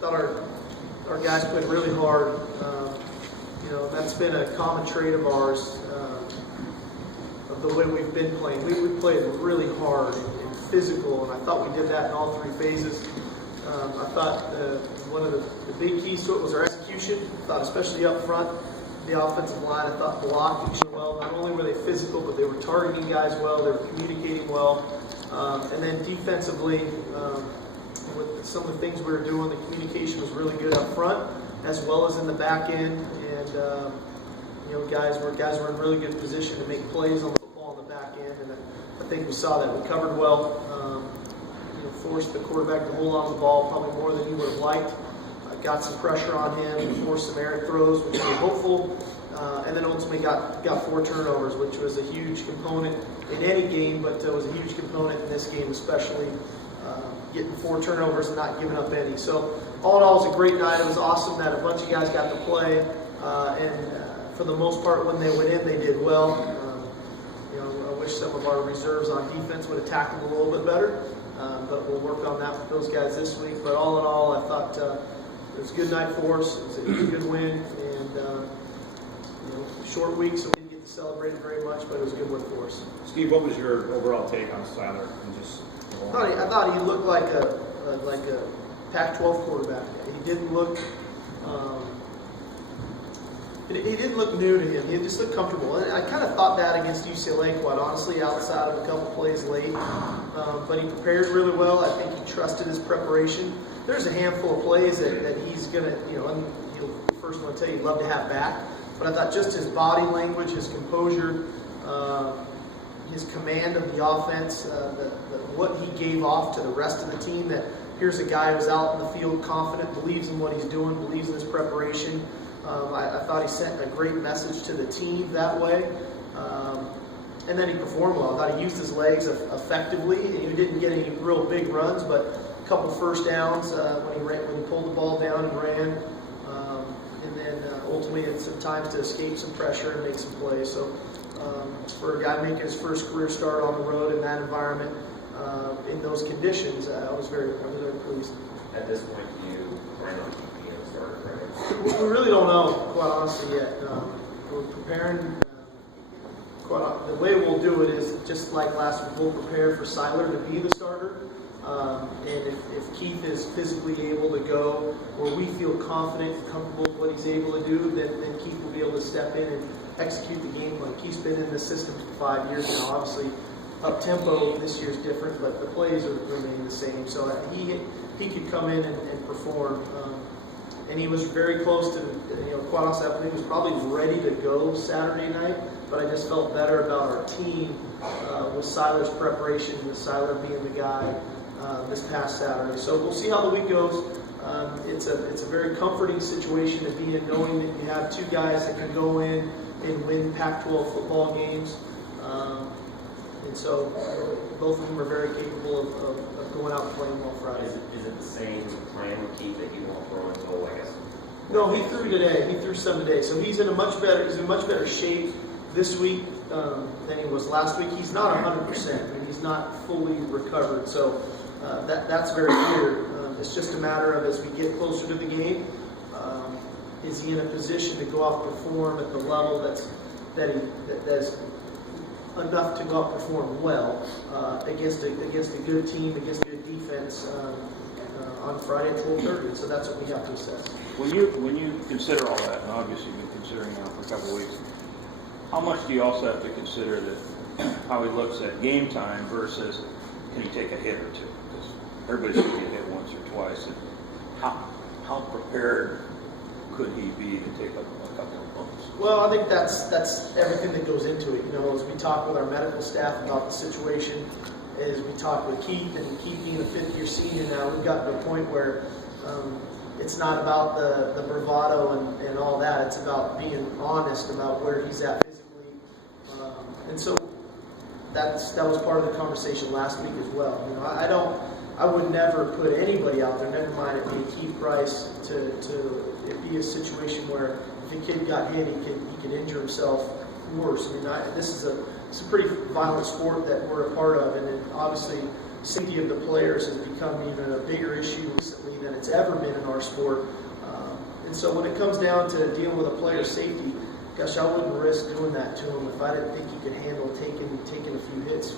thought our guys played really hard. That's been a common trait of ours, of the way we've been playing. We played really hard and physical, and I thought we did that in all three phases. I thought one of the big keys to it was our execution. I thought especially up front, the offensive line, I thought blocking well. Not only were they physical, but they were targeting guys well, they were communicating well. And then defensively, with some of the things we were doing, the communication was really good up front, as well as in the back end. And guys were in really good position to make plays on the football on the back end. And I think we saw that. We covered well. Forced the quarterback to hold on to the ball probably more than he would have liked. Got some pressure on him, forced some errant throws, which made hopeful. And then ultimately got 4 turnovers, which was a huge component in any game, but it was a huge component in this game, especially getting 4 turnovers and not giving up any. So all in all, it was a great night. It was awesome that a bunch of guys got to play, and for the most part, when they went in, they did well. I wish some of our reserves on defense would have tackled a little bit better, but we'll work on that with those guys this week. But all in all, I thought it was a good night for us. It was a good win, and short week, so we didn't get to celebrate it very much, but it was a good win for us. Steve, what was your overall take on Seiler? I thought he looked like a Pac-12 quarterback. He didn't look. He didn't look new to him. He just looked comfortable. And I kind of thought that against UCLA, quite honestly, outside of a couple plays late. But he prepared really well. I think he trusted his preparation. There's a handful of plays that he's going to, he'll first want to tell you he'd love to have back. But I thought just his body language, his composure, his command of the offense, what he gave off to the rest of the team, that here's a guy who's out in the field confident, believes in what he's doing, believes in his preparation. I thought he sent a great message to the team that way. And then he performed well. I thought he used his legs effectively. He didn't get any real big runs, but a couple first downs when he pulled the ball down and ran. And then ultimately had some times to escape some pressure and make some plays. So for a guy making his first career start on the road in that environment, in those conditions, I was very pleased. At this point, do you plan on keeping him starter, right? We really don't know, quite honestly, yet. We're preparing. The way we'll do it is just like last week. We'll prepare for Seiler to be the starter. And if Keith is physically able to go, where we feel confident and comfortable with what he's able to do, then Keith will be able to step in and execute the game plan. Keith's been in this system for 5 years now. Obviously, up tempo this year's different, but the plays remain the same. So he could come in and perform. And he was very close to, quite honestly, I think he was probably ready to go Saturday night, but I just felt better about our team with Seiler's preparation, with Seiler being the guy this past Saturday. So we'll see how the week goes. It's a very comforting situation to be in, knowing that you have 2 guys that can go in and win Pac-12 football games. And so both of them are very capable of going out and playing well Friday. Is it the same plan with Keith that you won't throw until, I guess? No, he threw today. He threw some today. So he's in much better shape this week than he was last week. He's not 100%. I mean, he's not fully recovered. So that's very clear. It's just a matter of, as we get closer to the game, is he in a position to go out and perform at the level that's enough to go out and perform well against a good team, against a good defense on Friday at 12:30. So that's what we have to assess. When you consider all that, and obviously you've been considering now for a couple of weeks, how much do you also have to consider that how he looks at game time versus can he take a hit or two? Because everybody's going to get hit once or twice. And how prepared could he be to take a couple of bumps? Well, I think that's everything that goes into it. As we talk with our medical staff about the situation, as we talk with Keith, and Keith being a 5th-year senior now, we've gotten to a point where it's not about the bravado and all that. It's about being honest about where he's at physically. And so that was part of the conversation last week as well. I would never put anybody out there, never mind it being Keith Price, to it be a situation where if a kid got hit, he could injure himself worse. This is a pretty violent sport that we're a part of, and obviously safety of the players has become even a bigger issue recently than it's ever been in our sport. And so when it comes down to dealing with a player's safety, gosh, I wouldn't risk doing that to him if I didn't think he could handle taking a few hits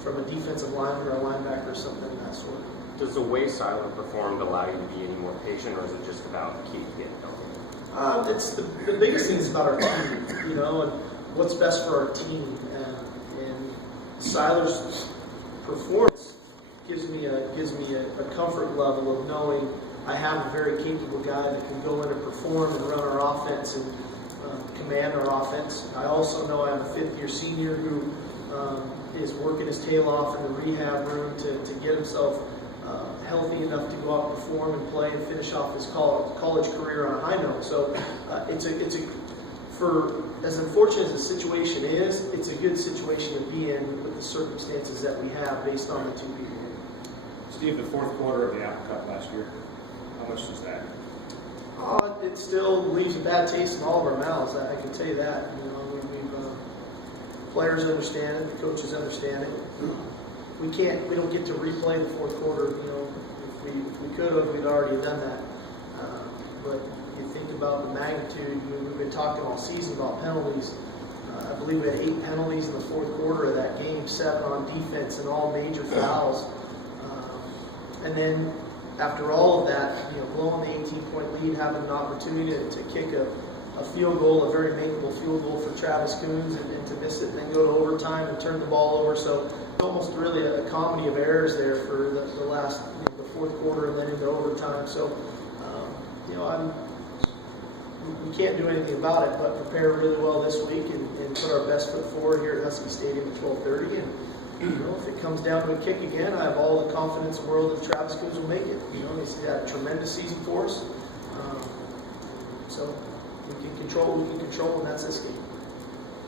from a defensive lineman or a linebacker or something of that sort. Does the way Siler performed allow you to be any more patient, or is it just about keep getting going? It's the biggest thing is about our team, you know, and what's best for our team. And Siler's performance gives me a comfort level of knowing I have a very capable guy that can go in and perform and run our offense and command our offense. I also know I have a fifth-year senior who is working his tail off in the rehab room to get himself healthy enough to go out and perform and play and finish off his college career on a high note. So for as unfortunate as the situation is, it's a good situation to be in with the circumstances that we have based on the two people. Steve, the fourth quarter of the Apple Cup last year, how much was that? It still leaves a bad taste in all of our mouths. I can tell you that. You know, players understand it, the coaches understand it. We don't get to replay the fourth quarter. You know, if we could have, we'd already done that. But you think about the magnitude. We've been talking all season about penalties. I believe we had 8 penalties in the fourth quarter of that game, 7 on defense, and all major fouls. And then after all of that, you know, blowing the 18-point lead, having an opportunity to kick a field goal, a very makeable field goal for Travis Coons, and to miss it, and then go to overtime and turn the ball over. So it's almost really a comedy of errors there for the last, the fourth quarter and then into overtime. So, you know, we can't do anything about it, but prepare really well this week and put our best foot forward here at Husky Stadium at 12:30. And you know, if it comes down to a kick again, I have all the confidence in the world that Travis Coons will make it. You know, he's had a tremendous season for us. So we can control, and that's this game.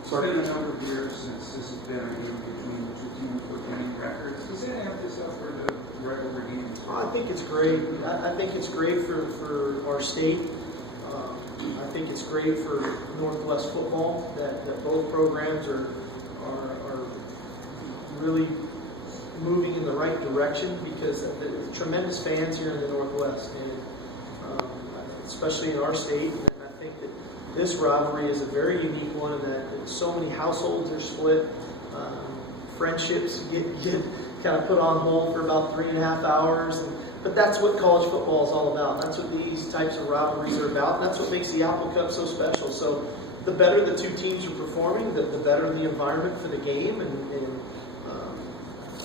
It's been a number of years since this has been a game between the two teams with winning records. Does it amp this up for the regular games? I think it's great. I think it's great for our state. I think it's great for Northwest football that both programs are really moving in the right direction, because the tremendous fans here in the Northwest, and especially in our state. And I think that this rivalry is a very unique one, in that so many households are split. Friendships get kind of put on hold for about 3.5 hours. But that's what college football is all about. That's what these types of rivalries are about. And that's what makes the Apple Cup so special. So the better the two teams are performing, the better the environment for the game. And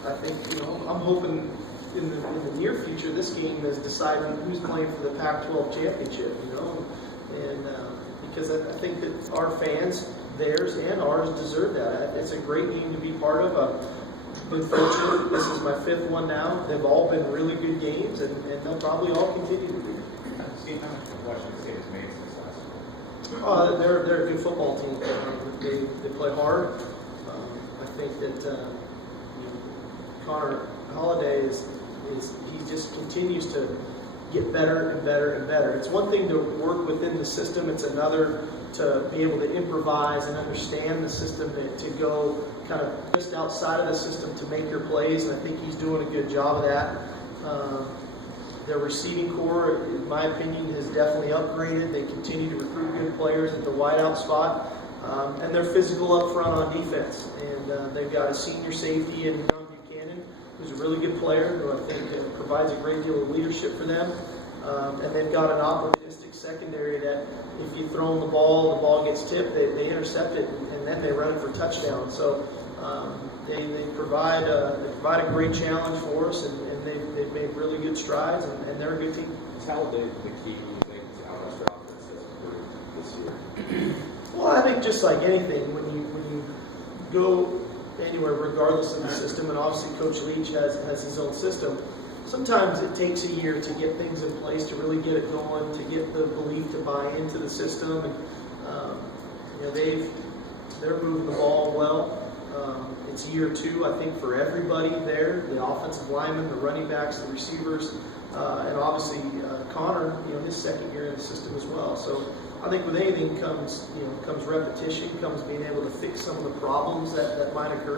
I think, you know, I'm hoping in the near future this game is deciding who's playing for the Pac-12 championship, you know. And because I think that our fans, theirs and ours, deserve that. It's a great game to be part of. Been fortunate. This is my 5th one now. They've all been really good games, and they'll probably all continue to be. Steve, how much of Washington State has made since last year? They're a good football team. They play hard. I think that Connor Holiday he just continues to get better and better and better. It's one thing to work within the system. It's another to be able to improvise and understand the system, to go kind of just outside of the system to make your plays, and I think he's doing a good job of that. Their receiving core, in my opinion, has definitely upgraded. They continue to recruit good players at the wideout spot, and they're physical up front on defense. And they've got a senior safety in Young Buchanan, who's a really good player, who I think provides a great deal of leadership for them. And they've got an opportunistic secondary that if you throw them the ball gets tipped, they intercept it, and then they run it for touchdown. So they provide a great challenge for us, and they've made really good strides, and they're a good team. How the key, you think, to how much their offense has improved this year? Well, I think just like anything, when you go anywhere, regardless of the system, and obviously Coach Leach has his own system, sometimes it takes a year to get things in place, to really get it going, to get the belief to buy into the system. And you know, they're moving the ball well. It's year 2, I think, for everybody there: the offensive linemen, the running backs, the receivers, and obviously Connor. You know, his 2nd year in the system as well. So I think with anything comes repetition, comes being able to fix some of the problems that might occur.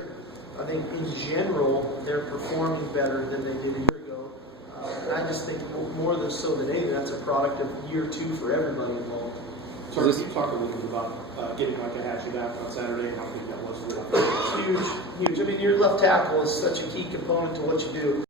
I think in general, they're performing better than they did a year ago. And I just think more than so than anything, that's a product of year 2 for everybody involved. So can you talk a little bit about getting Micah Hatchie back on Saturday and how big that was for the left tackle? Huge, huge. I mean, your left tackle is such a key component to what you do.